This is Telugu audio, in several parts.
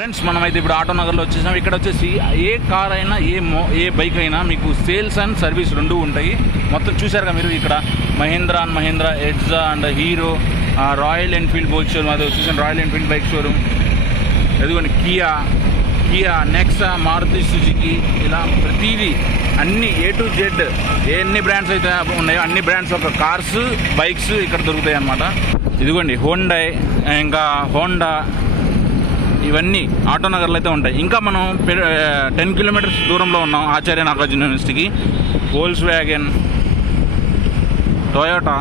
ఫ్రెండ్స్ మనమైతే ఇప్పుడు ఆటో నగర్లో వచ్చేసాం. ఇక్కడ వచ్చేసి ఏ కార్ అయినా ఏ బైక్ అయినా మీకు సేల్స్ అండ్ సర్వీస్ రెండు ఉంటాయి. మొత్తం చూశారుగా మీరు. ఇక్కడ మహీంద్రా అండ్ మహీంద్రా, ఎడ్జా and Hero, Royal Enfield bike showroom, అది వచ్చేసి రాయల్ ఎన్ఫీల్డ్ బైక్ షోరూమ్, ఎదుగుని కియా, నెక్సా, మారుతి సుజుకి, ఇలా ప్రతిదీ అన్ని A to Z ఎన్ని బ్రాండ్స్ అయితే ఉన్నాయో అన్ని బ్రాండ్స్ ఒక కార్స్, బైక్స్ ఇక్కడ దొరుకుతాయి అన్నమాట. ఇదిగోండి హోండా, ఇంకా హోండా, ఇవన్నీ ఆటో నగర్లో అయితే ఉంటాయి. ఇంకా మనం 10 కిలోమీటర్స్ దూరంలో ఉన్నాం ఆచార్య నాగార్జున యూనివర్సిటీకి. వోల్క్స్ వ్యాగన్, టొయోటా,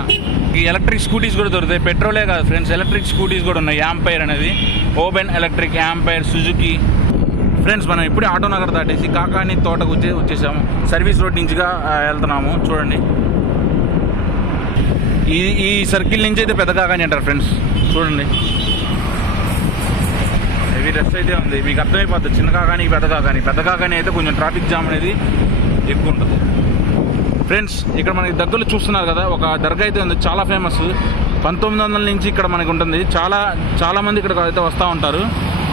ఈ ఎలక్ట్రిక్ స్కూటీస్ కూడా దొరుకుతాయి. పెట్రోలే కాదు ఫ్రెండ్స్, ఎలక్ట్రిక్ స్కూటీస్ కూడా ఉన్నాయి. యాంపైర్ అనేది, ఓబెన్ ఎలక్ట్రిక్, యాంపైర్, సుజుకి. ఫ్రెండ్స్ మనం ఇప్పుడే ఆటో నగర్ దాటేసి కాకాని తోటకు వచ్చేసాము. సర్వీస్ రోడ్ నుంచిగా వెళ్తున్నాము. చూడండి, ఈ సర్కిల్ నుంచి అయితే పెద్ద కాకాని అంటారు ఫ్రెండ్స్. చూడండి, హెవీ రష్ అయితే ఉంది. మీకు అర్థమైపోతుంది చిన్న కాకాని పెద్ద కాకాని అయితే కొంచెం ట్రాఫిక్ జామ్ అనేది ఎక్కువ ఉంటుంది. ఫ్రెండ్స్ ఇక్కడ మనకి దగ్గరలో చూస్తున్నారు కదా, ఒక దర్గా అయితే ఉంది, చాలా ఫేమస్. 1900 నుంచి ఇక్కడ మనకి ఉంటుంది. చాలా మంది ఇక్కడ అయితే వస్తూ ఉంటారు.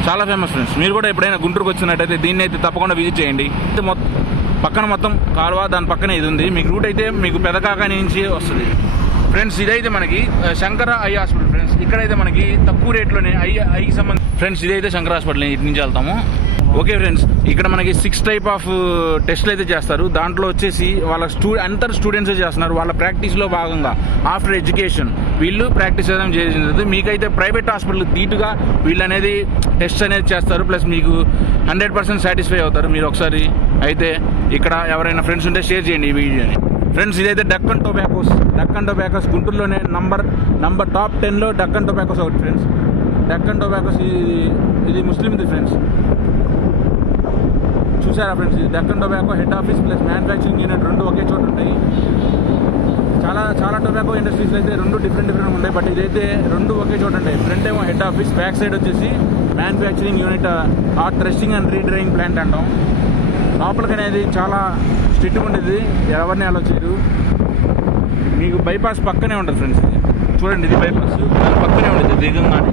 చాలా ఫేమస్ ఫ్రెండ్స్. మీరు కూడా ఎప్పుడైనా గుంటూరుకు వచ్చినట్టయితే దీన్ని అయితే తప్పకుండా విజిట్ చేయండి. పక్కన మొత్తం కాలువ, దాని పక్కనే ఇది ఉంది. మీకు రూట్ అయితే మీకు పెద్ద కాకాని నుంచి వస్తుంది. ఫ్రెండ్స్ ఇదైతే మనకి శంకర ఐ హాస్పిటల్ ఫ్రెండ్స్. ఇక్కడైతే మనకి తక్కువ రేట్లోనే ఐకి సంబంధించి ఫ్రెండ్స్ ఇదైతే శంకర హాస్పిటల్, ఇటు నుంచి వెళ్తాము. ఓకే ఫ్రెండ్స్, ఇక్కడ మనకి 6 టైప్ ఆఫ్ టెస్ట్లు అయితే చేస్తారు. దాంట్లో వచ్చేసి వాళ్ళ అందరు స్టూడెంట్సే చేస్తున్నారు. వాళ్ళ ప్రాక్టీస్లో భాగంగా ఆఫ్టర్ ఎడ్యుకేషన్ వీళ్ళు ప్రాక్టీస్ చేయడం చేసింది. మీకైతే ప్రైవేట్ హాస్పిటల్ దీటుగా వీళ్ళు అనేది టెస్ట్ అనేది చేస్తారు. ప్లస్ మీకు 100% సాటిస్ఫై అవుతారు. మీరు ఒకసారి అయితే ఇక్కడ ఎవరైనా ఫ్రెండ్స్ ఉంటే షేర్ చేయండి ఈ వీడియోని. ఫ్రెండ్స్ ఇదైతే డక్కన్ టొబాకోస్ గుంటూరులోనే నంబర్ టాప్ 10లో డక్కన్ టొబాకోస్ ఒకటి ఫ్రెండ్స్. డక్కన్ టొబాకోస్ ఇది ముస్లింది ఫ్రెండ్స్. చూసారా ఫ్రెండ్స్, ఇది Deccan tobacco head office plus manufacturing unit రెండు ఒకే చోట ఉంటాయి. చాలా టొబాకో ఇండస్ట్రీస్లో అయితే రెండు డిఫరెంట్ ఉంటాయి. బట్ ఇదైతే రెండు ఒకే చోట ఉంటాయి. ఫ్రంట్ ఏమో హెడ్ ఆఫీస్, బ్యాక్ సైడ్ వచ్చేసి manufacturing unit, hot threshing and redrying plant అంటాం. లోపలికి అనేది చాలా స్ట్రిక్ట్గా ఉండేది, ఎవరిని అలో చేయరు. మీకు బైపాస్ పక్కనే ఉంటుంది ఫ్రెండ్స్. చూడండి, ఇది బైపాస్, దాని పక్కనే ఉండేది దిగంగానే.